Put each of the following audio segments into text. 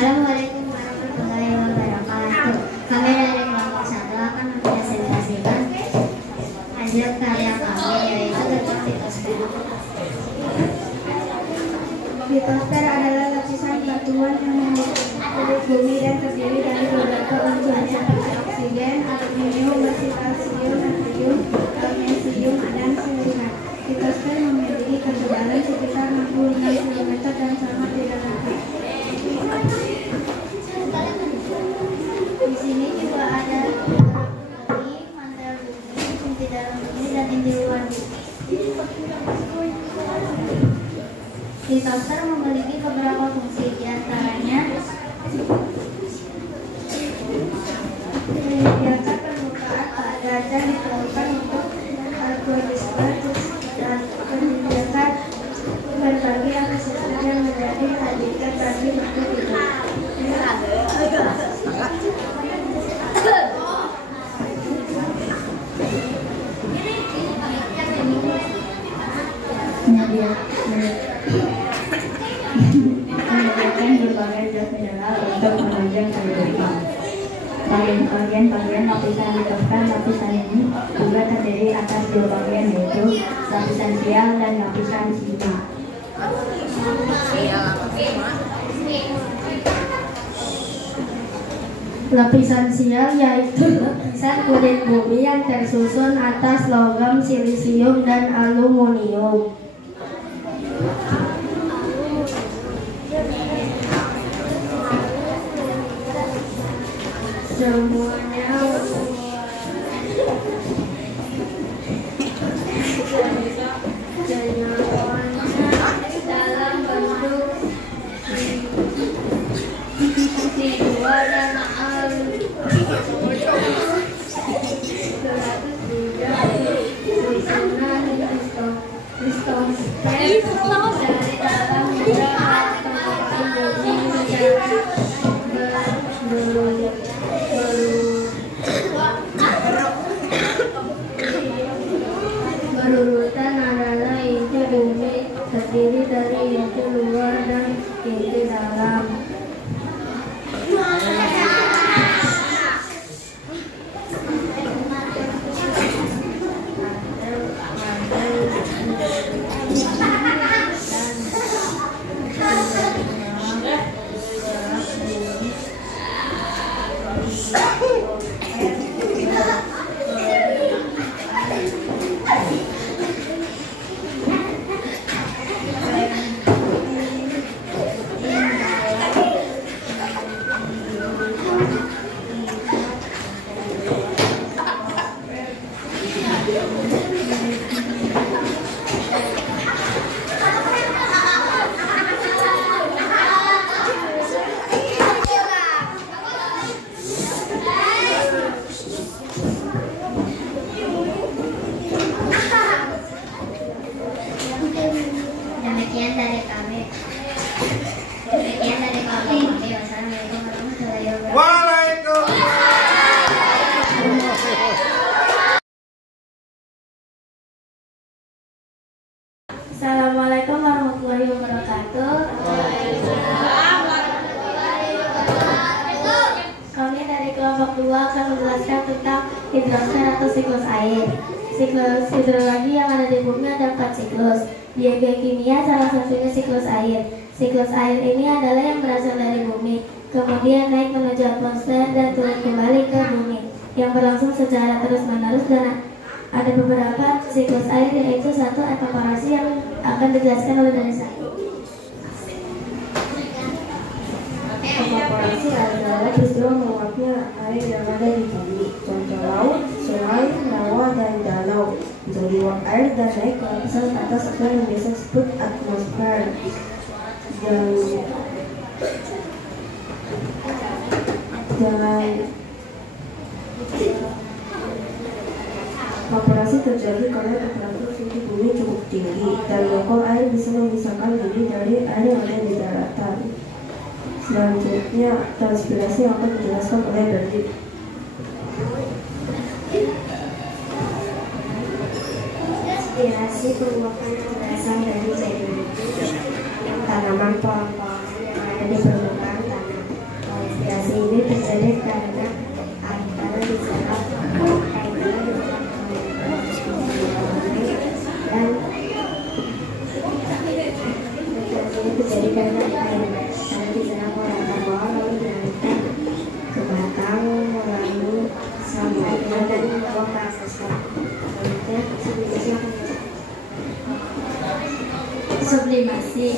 Assalamualaikum warahmatullahi wabarakatuh. Kami dari kelompok 1 akan mempresentasikan hasil karya kami, yaitu tentang litosfer. Litosfer adalah lapisan batuan yang mengelilingi bumi dan terdiri dari beberapa unsur seperti oksigen, aluminium, besi kalsium, natrium, magnesium, dan silikon. Litosfer memiliki ketebalan sekitar 66 km dan sangat tidak rapat. Di sini juga ada bumi, mantel bumi, inti dalam bumi, dan inti luar bumi. Litosfer memiliki beberapa fungsi, diantaranya Menyediakan permukaan padat dan diperlukan untuk geodesfer dan menyediakan berbagai ekosistem yang menjadi habitat bagi makhluk hidup. Menyediakan berbagai zat mineral untuk menunjang kehidupan. Bagian-bagian lapisan litosfer, lapisan ini juga terdiri atas dua bagian, yaitu lapisan sial dan lapisan sima. Lapisan sial yaitu lapisan kulit bumi yang tersusun atas logam, silisium, dan aluminium. Semuanya dalam bentuk C2 dan susunan litosfer dari dalam berurutan adalah inti bumi terdiri dari inti luar dan inti dalam. Demikian dari kami. Wassalamualaikum warahmatullahi wabarakatuh. Assalamualaikum warahmatullahi wabarakatuh. Kami dari kelompok 2 akan menjelaskan tentang hidrosfer atau siklus air. Siklus hidrologi yang ada di bumi ada 4 siklus. Di geokimia salah satunya siklus air. Siklus air ini adalah yang berasal dari bumi, kemudian naik menuju atmosfer dan turun kembali ke bumi, yang berlangsung secara terus-menerus. Dan ada beberapa siklus air, yaitu satu evaporasi yang akan dijelaskan oleh dari saya. Evaporasi adalah peristiwa menguapnya air yang ada di bumi, contoh laut, sungai, rawa, dan danau menjadi uap air dan naik ke lapisan atas atau yang biasa disebut atmosfer. Dan evaporasi terjadi karena temperatur suhu bumi cukup tinggi dan molekul air bisa memisahkan diri dari air yang ada di daratan. Selanjutnya, transpirasi yang akan dijelaskan oleh Berdi. Transpirasi penguapan yang berasal dari sedimen, tanaman pohon-pohon yang ada di permukaan tanah. tolong diakses. Sublimasi,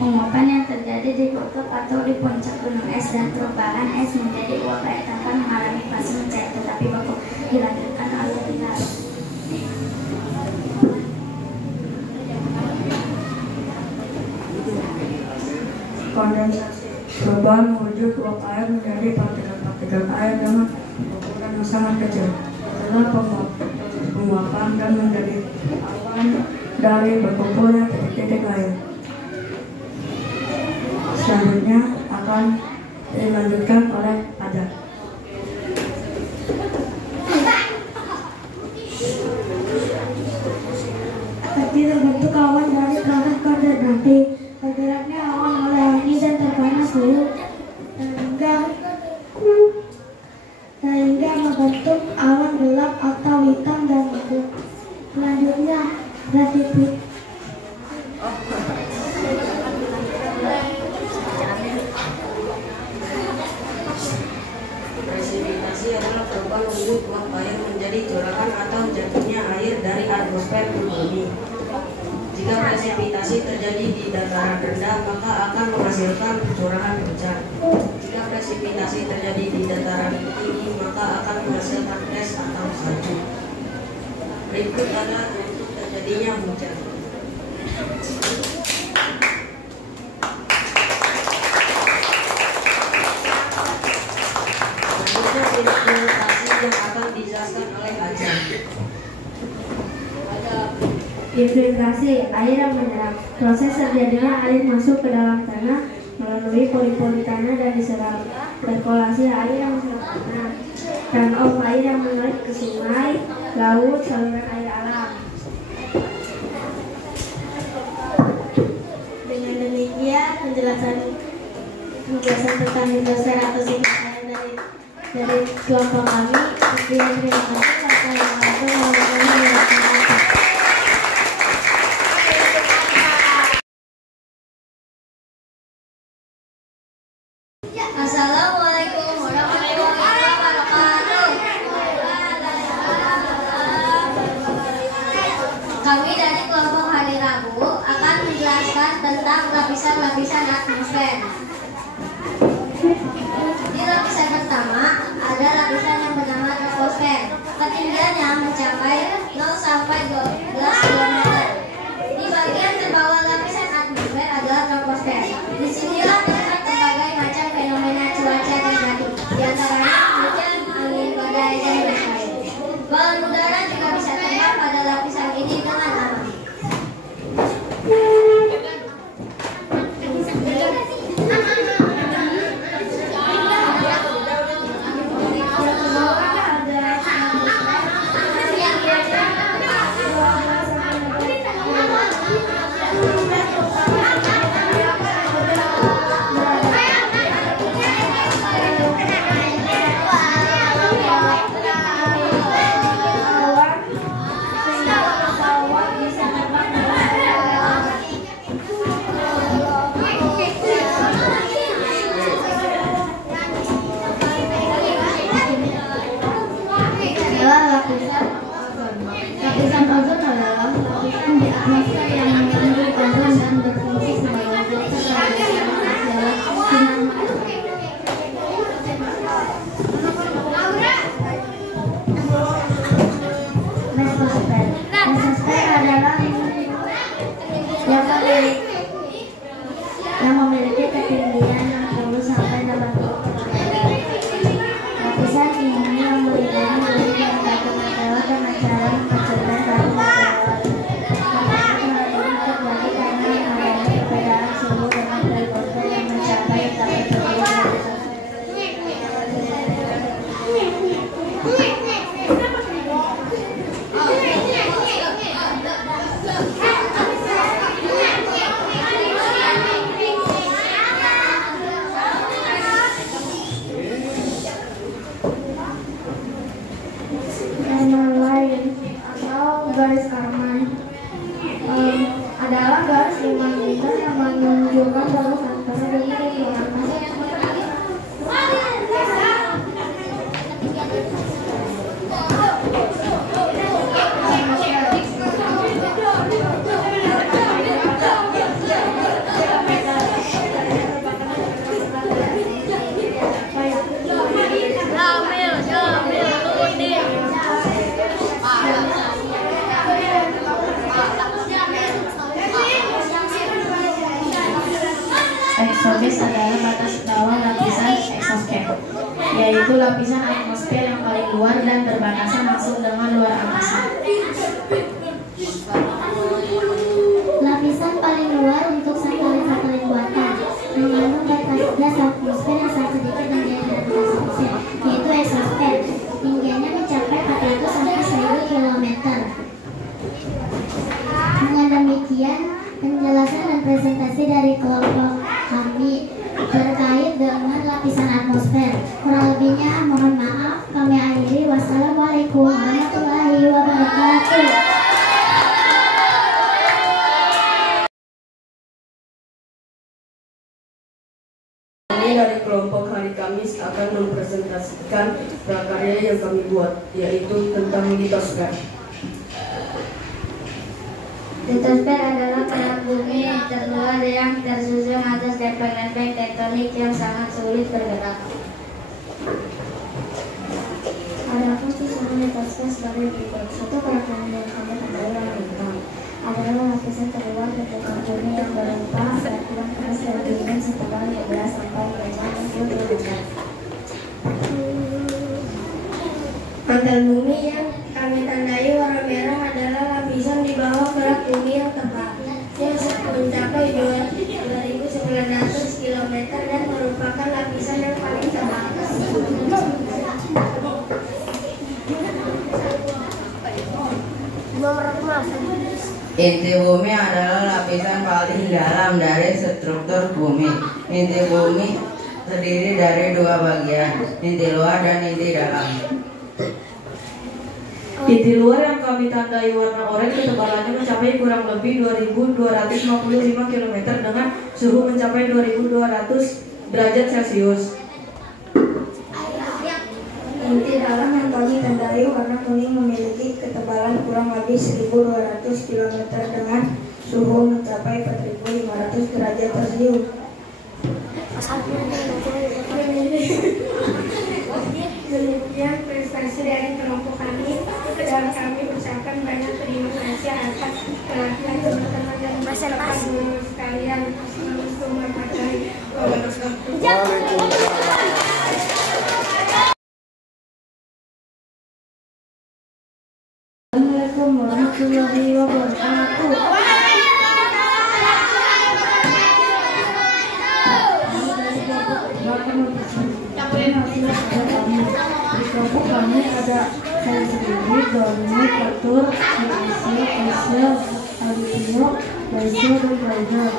penguapan yang terjadi di kutub atau di puncak gunung es dan perubahan es menjadi uap air tanpa mengalami fase mencair tetapi beku, dilanjutkan oleh pilar. Kondensasi, perubahan wujud uap air menjadi partikel-partikel air dengan ukuran yang sangat kecil. Setelah penguapan dan menjadi awan dari berkumpulnya titik-titik air. Selanjutnya akan dilanjutkan oleh padat. Tadi terbentuk awan dari proses kondensasi. Bergeraknya awan oleh angin dan terpanas suhu sehingga membentuk awan gelap atau hitam dan mendung. Selanjutnya resipi. Presipitasi adalah perubahan wujud uap air menjadi curahan atau jatuhnya air dari atmosfer ke bumi. Jika presipitasi terjadi di dataran rendah, maka akan menghasilkan curahan hujan. Jika presipitasi terjadi di dataran tinggi, maka akan menghasilkan es atau salju. Berikut adalah bentuk terjadinya hujan. Infiltrasi yang akan dijelaskan oleh Ajeng. Infiltrasi, air yang menyerap. Proses terjadinya air masuk ke dalam tanah melalui pori-pori tanah dan diserap. Sirkulasi air yang menyerap tanah. Runoff air yang mengalir ke sungai, laut, saluran air alam. Dengan demikian penjelasan tentang hidrosfer atau siklus air dari kelompok kami. Terima kasih. Wassalamualaikum warahmatullahi wabarakatuh. Assalamualaikum warahmatullahi wabarakatuh. Kami dari kelompok Hari Rabu akan menjelaskan tentang lapisan-lapisan atmosfer. Di lapisan pertama ada lapisan yang bernama troposfer. Ketinggiannya mencapai 0 sampai 12 km. Di bagian terbawah lapisan atmosfer adalah troposfer. Disinilah terdapat berbagai macam fenomena cuaca terjadi. Di antaranya hujan, angin, badai, dan lain-lain. Balon udara juga bisa terbang pada lapisan ini dengan aman. Lapisan ozon adalah lapisan di atmosfer yang mengandung ozon dan berfungsi sebagai filter radiasi dalam sinar matahari. Mesosfer. Mesosfer adalah yang memiliki ketinggian 60 sampai 80 km. Lapisan ini yang meliputi bumi dan batu meteor dengan cara menghasilkan batu meteor. Fenomena ini terjadi karena adanya perbedaan suhu dengan troposfer yang mencapai tak tertentu. Garis Karman adalah garis 5 meter yang menunjukkan garis antara bumi dan planet. yaitu lapisan atmosfer yang paling luar dan berbatasan langsung dengan luar angkasa. Lapisan paling luar untuk satelit-satelit buatan mengandung gas atmosfer yang sangat sedikit dan diameter yaitu exosfer. Tingginya mencapai 400 sampai 1000 km. Dengan demikian, penjelasan dan presentasi dari kelompok kami terkait dengan lapisan atmosfer. Kurang lebihnya mohon maaf. Kami akhiri. Wassalamualaikum warahmatullahi wabarakatuh. Kami dari kelompok Hari Kamis akan mempresentasikan prakarya yang kami buat, yaitu tentang litosfer. Litosfer adalah perak bumi terluar yang tersusun atas lempeng-lempeng tektonik yang sangat sulit bergerak. Adapun susunan litosfer sebagai berikut. Satu, perak bumi yang kami kembali lintang adalah lapisan terluar dari perak bumi yang berupa batuan keras dan dingin setebal 15 sampai 50 km. Mantel bumi yang kami tandai warna merah adalah lapisan di bawah perak bumi yang tebal yang mencapai 2.900 km dan merupakan lapisan yang paling tebal. Inti bumi adalah lapisan paling dalam dari struktur bumi. Inti bumi terdiri dari dua bagian, inti luar dan inti dalam. Inti luar yang kami tandai warna oranye ketebalannya mencapai kurang lebih 2.255 km dengan suhu mencapai 2.200 derajat Celcius. Inti dalam yang kami tandai warna kuning memiliki ketebalan kurang lebih 1.200 km dengan suhu mencapai 4.500 derajat Celcius. Demikian prestasi dari kelompok kami dan kami ucapkan banyak terima kasih atas perhatian teman-teman dan masyarakat guru sekalian. Assalamualaikum warahmatullahi wabarakatuh. Assalamualaikum warahmatullahi wabarakatuh. Di kelompok kami ada saya sendiri, Doni, Fatur, Aisyah, Adityo, Baisya, dan Belajar.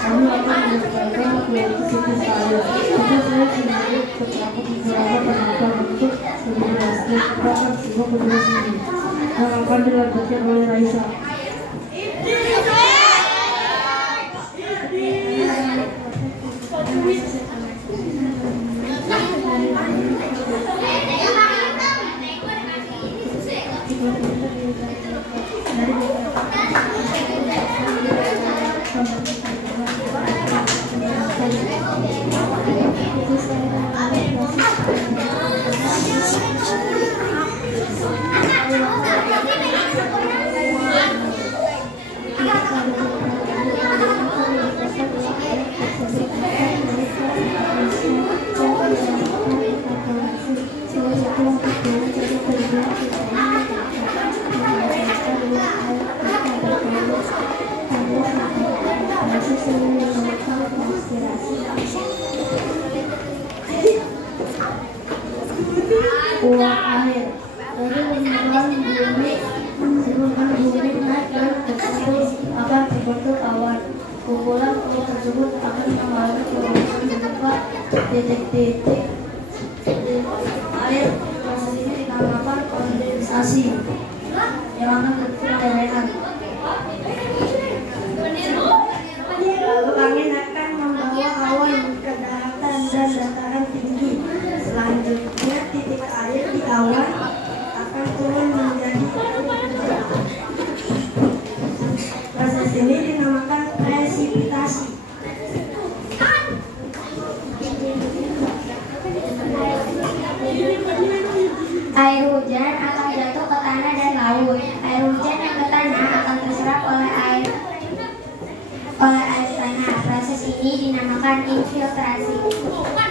Kami akan menyebarkan situs saya. Jika saya sendiri terdapat beberapa penonton untuk lebih jelasnya, kita akan simak penjelasan ini yang akan dilanjutkan oleh Raisa. Uap air dari lingkungan bumi sebelum bumi naik dan terkumpul akan terbentuk awan. Kumpulan uap tersebut akan mengalami perubahan berupa titik-titik air. Proses ini dinamakan kondensasi yang akan terjadi deretan. Lalu angin akan membawa awan ke daratan dan dataran tinggi. Selanjutnya titik air di awan akan turun menjadi proses ini dinamakan presipitasi. hujan akan jatuh ke tanah dan laut. Air hujan yang ke tanah akan terserap oleh air tanah. Proses ini dinamakan infiltrasi.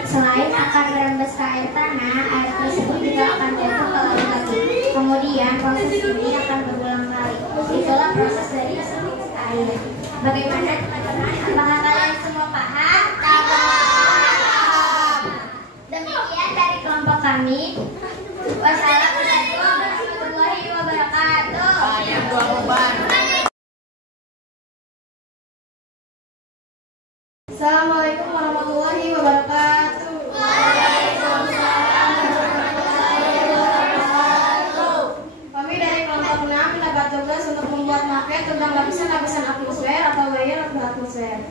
Selain akan merembes ke air tanah, air tersebut juga akan jatuh ke laut lagi. Kemudian proses ini akan berulang kali. Itulah proses dari sinteks air. Bagaimana teman-teman? Apakah kalian semua paham? Paham. Demikian dari kelompok kami. Wassalamualaikum warahmatullahi wabarakatuh. Assalamualaikum warahmatullahi wabarakatuh. Waalaikumsalam warahmatullahi wabarakatuh. Kami dari kelompok 6 mendapat tugas untuk membuat maket tentang lapisan-lapisan atmosfer atau layer of the atmosphere.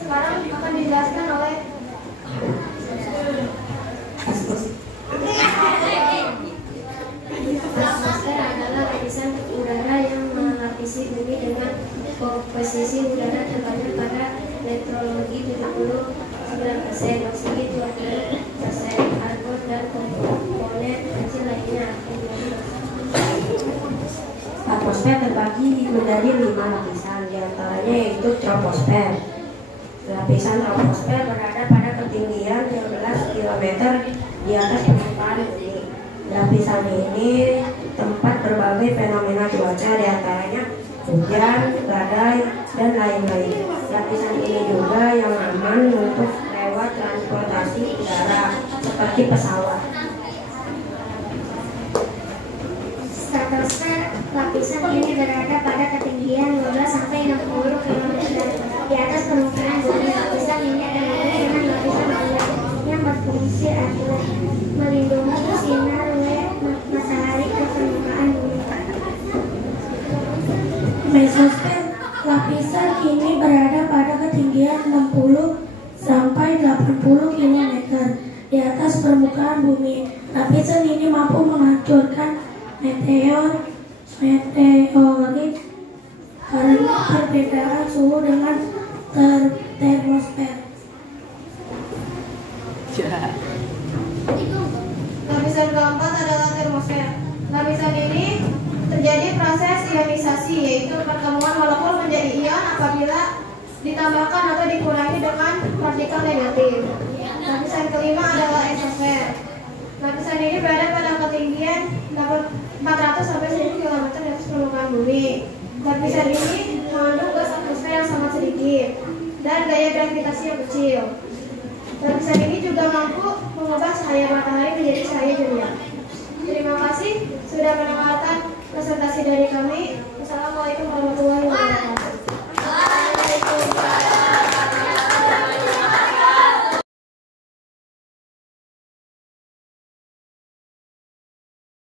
Sekarang akan dijelaskan oleh Atmosfer adalah lapisan udara yang melapisi bumi dengan komposisi udara terbanyak pada meteorologi 79%, oksigen 20%, argon dan komponen kecil lainnya. atmosfer terbagi menjadi 5 lapisan, diantaranya yaitu troposfer. Lapisan troposfer berada pada ketinggian 12 km di atas permukaan bumi. Lapisan ini tempat berbagai fenomena cuaca, diantaranya hujan, badai, dan lain-lain. Lapisan ini juga yang aman untuk lewat transportasi udara seperti pesawat. Stratosfer, lapisan ini berada pada ketinggian 12 sampai 60 km di atas permukaan bumi. Lapisan ini adalah dengan lapisan air yang berfungsi adalah melindungi sinar matahari ke permukaan bumi. Mesosfer, lapisan ini berada pada ketinggian 60 sampai 80 km di atas permukaan bumi. Lapisan ini mampu menghancurkan meteorit karena perbedaan suhu dengan termosfer. Lapisan keempat adalah termosfer. Lapisan ini terjadi proses ionisasi, yaitu pertemuan molekul menjadi ion apabila ditambahkan atau dikurangi dengan partikel negatif. Lapisan kelima adalah exosfer. Lapisan ini berada pada ketinggian 400 sampai 1000 km di atas permukaan bumi. Lapisan ini mengandung gas atmosfer yang sangat sedikit dan gaya gravitasi yang kecil. Lapisan ini juga mampu mengubah cahaya matahari menjadi cahaya jernih. Terima kasih sudah mendengarkan presentasi dari kami.